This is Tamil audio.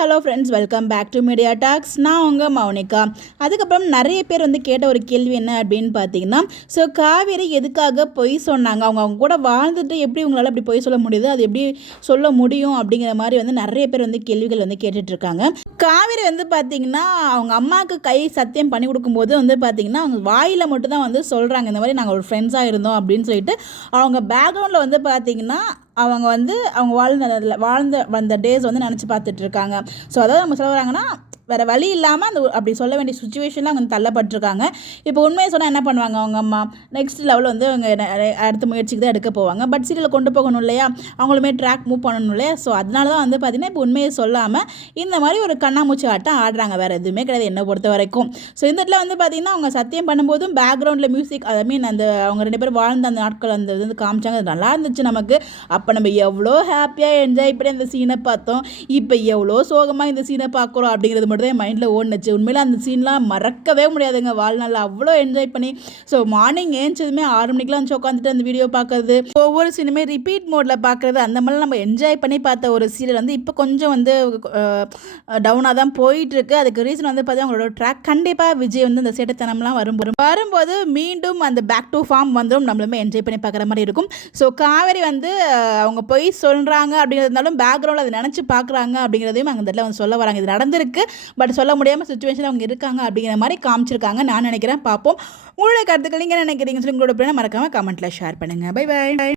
Hello friends, welcome back to media talks. நான் உங்கள் மௌனிகா. அதுக்கப்புறம் நிறைய பேர் கேட்ட ஒரு கேள்வி என்ன அப்படின்னு பார்த்தீங்கன்னா, ஸோ காவேரி எதுக்காக பொய் சொன்னாங்க? அவங்க கூட வாழ்ந்துட்டு எப்படி உங்களால் அப்படி பொய் சொல்ல முடியுது, அது எப்படி சொல்ல முடியும் அப்படிங்கிற மாதிரி நிறைய பேர் கேள்விகள் கேட்டுட்ருக்காங்க. காவேரி பார்த்தீங்கன்னா, அவங்க அம்மாவுக்கு கை சத்தியம் பண்ணி கொடுக்கும்போது பார்த்தீங்கன்னா, அவங்க வாயில் மட்டும் தான் சொல்கிறாங்க, இந்த மாதிரி நாங்கள் ஒரு ஃப்ரெண்ட்ஸாக இருந்தோம் அப்படின்னு சொல்லிட்டு. அவங்க பேக்ரவுண்டில் பார்த்தீங்கன்னா, அவங்க அவங்க வாழ்ந்த வந்த டேஸ் நினச்சி பார்த்துட்ருக்காங்க. ஸோ அதாவது அவங்க சொல்ல வராங்கன்னா, வேறு வழி இல்லாமல் அப்படி சொல்ல வேண்டிய சுச்சுவேஷனில் அவங்க தள்ளப்பட்டிருக்காங்க. இப்போ உண்மையை சொன்னால் என்ன பண்ணுவாங்க அவங்க அம்மா? நெக்ஸ்ட் லெவல் அவங்க அடுத்த முயற்சிக்கு தான் எடுக்க போவாங்க. பட் சீரியலை கொண்டு போகணும் இல்லையா, அவங்களுமே ட்ராக் மூவ் பண்ணணும் இல்லையா. ஸோ அதனால தான் பார்த்திங்கன்னா இப்போ உண்மையை சொல்லாமல் இந்த மாதிரி ஒரு கண்ணாமூச்சி ஆட்டம் ஆடுறாங்க. வேறு எதுவுமே கிடையாது என்னை பொறுத்த வரைக்கும். ஸோ இந்த இடத்துல பார்த்திங்கன்னா அவங்க சத்தியம் பண்ணும்போதும் பேக்ரவுண்டில் மியூசிக், ஐ மீன் அந்த அவங்க 2 பேரும் வாழ்ந்த அந்த நாட்கள் அந்த காமிச்சாங்க. அது நல்லா இருந்துச்சு நமக்கு. அப்போ நம்ம எவ்வளோ ஹாப்பியாக என்ஜாய் பண்ணி அந்த சீனை பார்த்தோம். இப்போ எவ்வளோ சோகமாக இந்த சீனை பார்க்குறோம் அப்படிங்கிறது மட்டும் தான் என் மைண்டில் ஓடுனுச்சு. உண்மையில் அந்த சீன்லாம் மறக்கவே முடியாதுங்க. வாழ்நாளில் அவ்வளோ என்ஜாய் பண்ணி. ஸோ மார்னிங் ஏஞ்சதுமே 6 மணிக்கெலாம் உட்காந்துட்டு அந்த வீடியோ பார்க்குறது, ஒவ்வொரு சீனுமே ரிப்பீட் மோடில் பார்க்குறது, அந்த மாதிரிலாம் நம்ம என்ஜாய் பண்ணி பார்த்த ஒரு சீரியல் இப்போ கொஞ்சம் டவுனாக தான் போயிட்டுருக்கு. அதுக்கு ரீசன் பார்த்தீங்கன்னா அவங்களோட ட்ராக். கண்டிப்பாக விஜய் அந்த சேட்டத்தனம்லாம் வரும்போது மீண்டும் அந்த பேக் டு ஃபார்ம் வந்துடும். நம்மளுமே என்ஜாய் பண்ணி பார்க்குற மாதிரி இருக்கும். ஸோ காவேரி அவங்க போய் சொல்கிறாங்க அப்படிங்கிறதுனாலும் பேக்ரவுண்டில் அதை நினச்சி பார்க்குறாங்க அப்படிங்கிறதையும் அங்கே இடத்துல சொல்ல வராங்க. இது நடந்திருக்கு, பட் சொல்ல முடியாமல் சுச்சுவேஷன் அவங்க இருக்காங்க அப்படிங்கிற மாதிரி காமிச்சிருக்காங்க. நான் நினைக்கிறேன். பார்ப்போம். உங்களுடைய கருத்துக்கள் நீங்கள் நினைக்கிறீங்க சொல்லி உங்களோட மறக்காமல் கமெண்ட்டில் ஷேர் பண்ணுங்கள். Bye by.